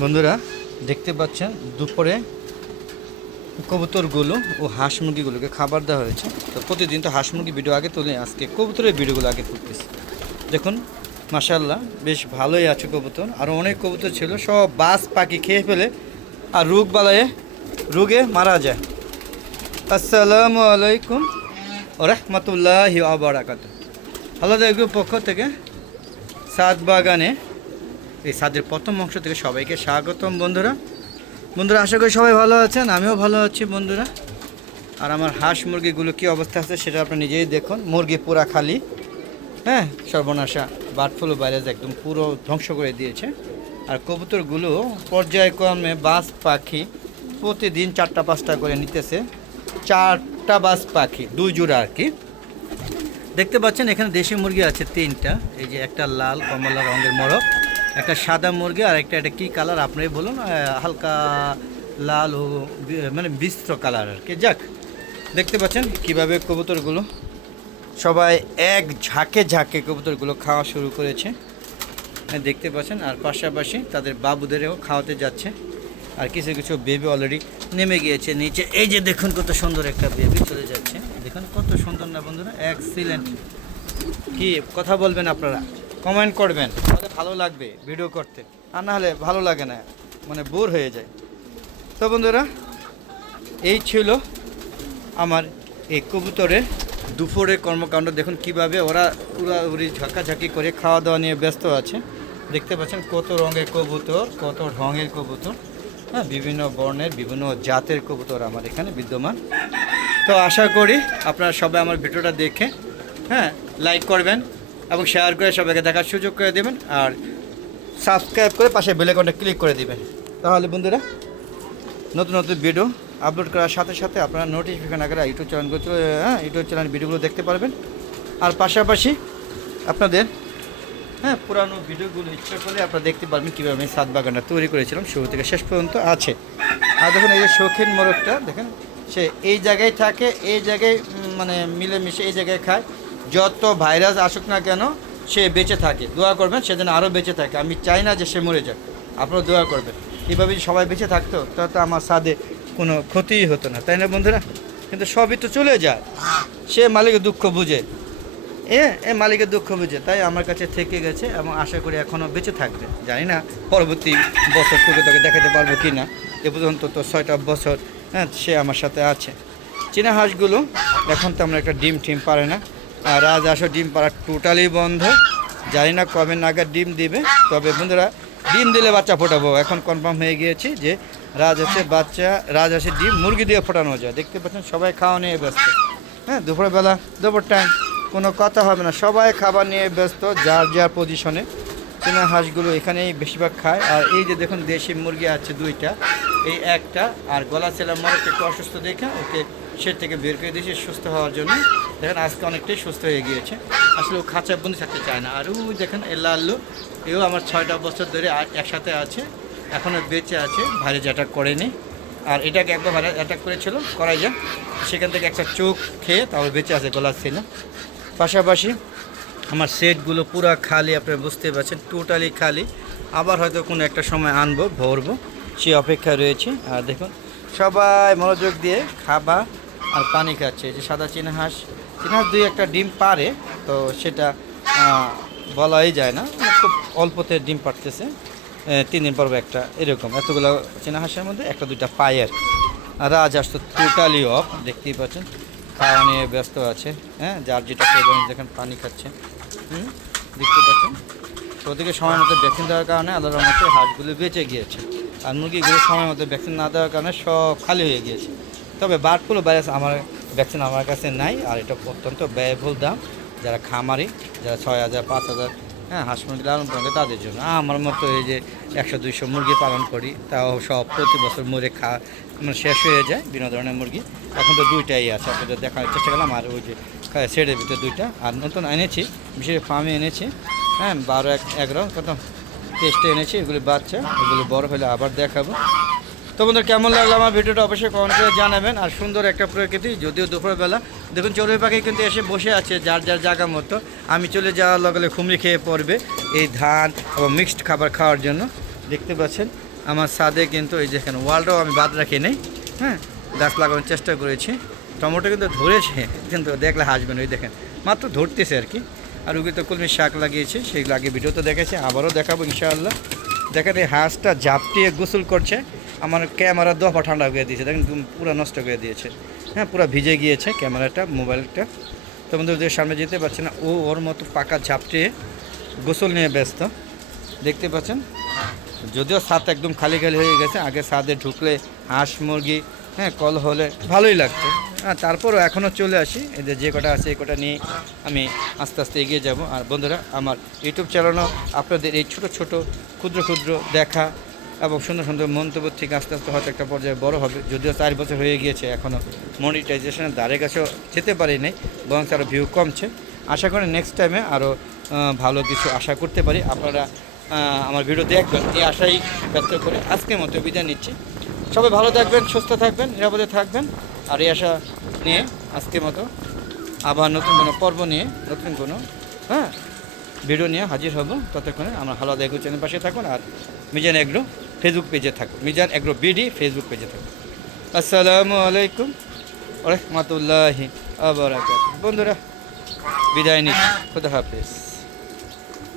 বন্ধুরা দেখতে পাচ্ছেন দুপুরে কবুতরগুলো ও হাঁস মুরগিগুলোকে খাবার দেওয়া হয়েছে। তো প্রতিদিন তো হাঁস মুরগি ভিডিও আগে তুলে, আজকে কবুতরের ভিডিওগুলো আগে তুলতেছি। দেখুন মাশাআল্লাহ বেশ ভালোই আছে কবুতর। আরও অনেক কবুতর ছিল, সব বাস পাখি খেয়ে ফেলে আর রোগে মারা যায়। আসসালামু আলাইকুম রাহমাতুল্লাহি ওয়া বারাকাতুহু। আল্লাহ গ্রুপ পক্ষ থেকে সাদ বাগানে এই সাদের প্রথম অংশ থেকে সবাইকে স্বাগতম। বন্ধুরা আশা করি সবাই ভালো আছেন, আমিও ভালো আছি বন্ধুরা। আর আমার হাঁস মুরগিগুলো কী অবস্থা আছে সেটা আপনি নিজেই দেখুন। মুরগি পুরা খালি, হ্যাঁ, সর্বনাশা বার্ড ফ্লু ভাইরাস একদম পুরো ধ্বংস করে দিয়েছে। আর কবুতরগুলো পর্যায়ক্রমে বাস পাখি প্রতিদিন 4টা-5টা করে নিতেছে। 4টা বাস পাখি 2 জোড়া আর কি। দেখতে পাচ্ছেন এখানে দেশি মুরগি আছে 3টা। এই যে একটা লাল কমলা রঙের মোরগ, একটা সাদা মুরগি, আর এটা কী কালার আপনারাই বলুন, হালকা লাল ও মানে বিস্ত্র কালার আর কি। যাক, দেখতে পাচ্ছেন কিভাবে কবুতরগুলো সবাই এক ঝাঁকে কবুতরগুলো খাওয়া শুরু করেছে, দেখতে পাচ্ছেন। আর পাশাপাশি তাদের বাবুদেরও খাওয়াতে যাচ্ছে। আর কিছু কিছু বেবি অলরেডি নেমে গিয়েছে নিচে। এই যে দেখুন কত সুন্দর একটা বেবি চলে যাচ্ছে, দেখুন কত সুন্দর না বন্ধুরা, এক্সিলেন্ট। কি কথা বলবেন আপনারা, কমেন্ট করবেন, তাহলে ভালো লাগবে ভিডিও করতে, আর না হলে ভালো লাগে না, মানে বোর হয়ে যায়। তো বন্ধুরা এই ছিল আমার এই কবুতরের দুপুরের কর্মকাণ্ড। দেখুন কিভাবে ওরা উড়াউড়ি ঝাঁকাঝাঁকি করে খাওয়া দাওয়া নিয়ে ব্যস্ত আছে। দেখতে পাচ্ছেন কত রঙের কবুতর, কত ঢঙের কবুতর, হ্যাঁ, বিভিন্ন বর্ণের বিভিন্ন জাতের কবুতর আমার এখানে বিদ্যমান। তো আশা করি আপনারা সবাই আমার ভিডিওটা দেখে, হ্যাঁ, লাইক করবেন এবং শেয়ার করে সবাইকে দেখার সুযোগ করে দেবেন, আর সাবস্ক্রাইব করে পাশে বেল আইকনটা ক্লিক করে দিবেন। তাহলে বন্ধুরা নতুন নতুন ভিডিও আপলোড করার সাথে সাথে আপনারা নোটিফিকেশন আকারে ইউটিউব চ্যানেল ভিডিওগুলো দেখতে পারবেন। আর পাশাপাশি আপনাদের পুরানো ভিডিওগুলো ইচ্ছা করলে আপনারা দেখতে পারবেন কীভাবে আমি ছাদ বাগানটা তৈরি করেছিলাম, শুরু থেকে শেষ পর্যন্ত আছে। আর দেখুন এই যে শৌখিন মোরগটা দেখেন, সে এই জায়গায় থাকে, এই জায়গায় মানে মিলেমিশে এই জায়গায় খায়। যত ভাইরাস আসুক না কেন সে বেঁচে থাকে। দোয়া করবেন সে যেন আরও বেঁচে থাকে। আমি চাই না যে সে মরে যাক, আপনারা দোয়া করবেন। এইভাবে সবাই বেঁচে থাকতো তাহলে তো আমার ছাদে কোনো ক্ষতিই হতো না, তাই না বন্ধুরা? কিন্তু সবই তো চলে যায়, সে মালিকের দুঃখ বুঝে, মালিকের দুঃখ বুঝে, তাই আমার কাছে থেকে গেছে এবং আশা করি এখনও বেঁচে থাকবে। জানি না পরবর্তী বছর তোকে দেখাতে পারবো কি না। এ পর্যন্ত তো 6টা বছর সে আমার সাথে আছে। চীনা হাঁসগুলো এখন তো আমরা একটা ডিম পারে না, আর রাজহাঁসও ডিম পাড়া টোটালি বন্ধ। জানি না কবে নাগাদ ডিম দিবে। তবে বন্ধুরা ডিম দিলে বাচ্চা ফোটাবো, এখন কনফার্ম হয়ে গিয়েছি যে রাজহাঁসের ডিম মুরগি দিয়ে ফোটানো যায়। দেখতে পাচ্ছেন সবাই খাওয়া নিয়ে ব্যস্ত, হ্যাঁ, দুপুর টাইম কোনো কথা হবে না, সবাই খাবার নিয়ে ব্যস্ত যার পজিশনে। চীনা হাঁসগুলো এখানেই বেশিরভাগ খায়। আর এই যে দেখুন দেশি মুরগি আছে 2টা, এই একটা, আর গলা ছেলা মোরগটা একটু অসুস্থ দেখে ওকে সে থেকে বের করে দিয়েছি সুস্থ হওয়ার জন্য। দেখেন আজকে অনেকটাই সুস্থ হয়ে গিয়েছে, আসলে ও খাঁচায় বন্দি থাকতে চায় না। আর ওই দেখেন লাল্লু, এও আমার 6টা বছর ধরে একসাথে আছে, এখনও বেঁচে আছে, ভাইরাস অ্যাটাক করেনি। আর এটাকে একবার ভাইরাস অ্যাটাক করেছিল করাই যায়, সেখান থেকে একটা চোখ খেয়ে তারপর বেঁচে আছে গলা ছিল। পাশাপাশি আমার সেটগুলো পুরো খালি, আপনারা বুঝতে পারছেন, টোটালি খালি। আবার হয়তো কোনো একটা সময় আনবো, ভরবো, সেই অপেক্ষায় রয়েছে। আর দেখুন সবাই মনোযোগ দিয়ে খাবার আর পানি খাচ্ছে। যে সাদা চীনা হাঁস 2-1টা ডিম পারে, তো সেটা বলাই যায় না, খুব অল্পতে ডিম পারতেছে। 3 দিন পর একটা এরকম, এতগুলো চীনা হাঁসের মধ্যে 1-2টা পায়ের। আর রাজহাঁস তো টোটালি অফ, দেখতেই পাচ্ছেন খাওয়া নিয়ে ব্যস্ত আছে, হ্যাঁ, যার যেটা প্রয়োজন দেখেন পানি খাচ্ছে, দেখতে পাচ্ছেন। তো ওদিকে সময় মতো ভ্যাকসিন দেওয়ার কারণে আল্লাহর রহমতে হাঁসগুলো বেঁচে গিয়েছে। আর মুরগিগুলো সময় মতো ভ্যাকসিন না দেওয়ার কারণে সব খালি হয়ে গিয়েছে। তবে বার্ড ফ্লু ভাইরাস ভ্যাকসিন আমার কাছে নাই, আর এটা অত্যন্ত ব্যয়বহুল দাম। যারা খামারি, যারা 6,000 5,000 হাঁস মুরগি লালন পালন করে তাদের জন্য। আমার মতো এই যে 100-200 মুরগি পালন করি, তাও সব প্রতি বছর মরে মানে শেষ হয়ে যায় বিভিন্ন ধরনের মুরগি। এখন তো 2টাই আছে, আপনাদের দেখার চেষ্টা করলাম। আর ওই যে সেটের ভিতরে 2টা, আর নতুন এনেছি, বিশেষ ফার্মে এনেছি, 12-11 কত টেস্টে এনেছি। এগুলি বাচ্চা, এগুলো বড় হলে আবার দেখাবো। তো বন্ধুরা কেমন লাগলো আমার ভিডিওটা অবশ্যই কমেন্ট করে জানাবেন। আর সুন্দর একটা প্রকৃতি, যদিও দুপুরবেলা দেখুন চড়ুই পাখি কিন্তু এসে বসে আছে যার জায়গা মতো। আমি চলে যাওয়ার লগে খুমড়ি খেয়ে পড়বে এই ধান এবং মিক্সড খাবার খাওয়ার জন্য। দেখতে পাচ্ছেন আমার ছাদে কিন্তু এই যে এখানে ওয়ালটাও আমি বাদ রাখি নেই, হ্যাঁ, গাছ লাগানোর চেষ্টা করেছি। টমেটো কিন্তু ধরেছে, কিন্তু দেখলে হাসবেন, ওই দেখেন মাত্র ধরতেছে আর কি। আর ওগুলো তো কলমি শাক লাগিয়েছে, সেগুলো আগে ভিডিওতে দেখেছি, আবারও দেখাবো ইনশাআল্লাহ। দেখেন এই হাঁসটা ঝাপটিয়ে গোসল করছে, আমার ক্যামেরা দফা ঠান্ডা করে দিয়েছে, দেখেন পুরো নষ্ট করে দিয়েছে, হ্যাঁ, পুরো ভিজে গিয়েছে ক্যামেরাটা, মোবাইলটা। তো বন্ধুদের সামনে যেতে পারছে না, ও ওর মতো পাকা ঝাপটিয়ে গোসল নিয়ে ব্যস্ত, দেখতে পাচ্ছেন। যদিও ছাদ একদম খালি খালি হয়ে গেছে, আগে ছাদে ঢুকলে হাঁস মুরগি, হ্যাঁ, কল হলে ভালোই লাগতো। হ্যাঁ, তারপরও এখনও চলে আসি, এদের যে কটা আছে এই কটা নিয়ে আমি আস্তে আস্তে এগিয়ে যাব। আর বন্ধুরা, আমার ইউটিউব চ্যানেলও আপনাদের এই ছোট ছোট ক্ষুদ্র ক্ষুদ্র দেখা এবং সুন্দর সুন্দর মন্তব্য থেকে আস্তে আস্তে হয়তো একটা পর্যায়ে বড় হবে। যদিও 4 বছর হয়ে গিয়েছে, এখনও মনিটাইজেশনের দ্বারে কাছেও যেতে পারি নাই, বরং আরও ভিউ কমছে। আশা করি নেক্সট টাইমে আরও ভালো কিছু আশা করতে পারি। আপনারা আমার ভিডিও দেখবেন, এই আশাই ব্যক্ত করে আজকের মতো বিদায় নিচ্ছি। সবাই ভালো থাকবেন, সুস্থ থাকবেন, নিরাপদে থাকবেন। আর এই আশা নিয়ে আজকের মতো আবার নতুন কোনো পর্ব নিয়ে, নতুন কোনো ভিডিও নিয়ে হাজির হব। ততক্ষণে আমার হালাদা এগ্রো চ্যানেল পাশে থাকুন, আর মিজান এগ্রো ফেসবুক পেজে থাকুন, মিজান এগ্রো বিডি ফেসবুক পেজে থাকুন। আসসালামু আলাইকুম ওয়া রাহমাতুল্লাহি ওয়া বারাকাতুহু। বন্ধুরা, বিদায় নিচ্ছি, খুদা হাফেজ।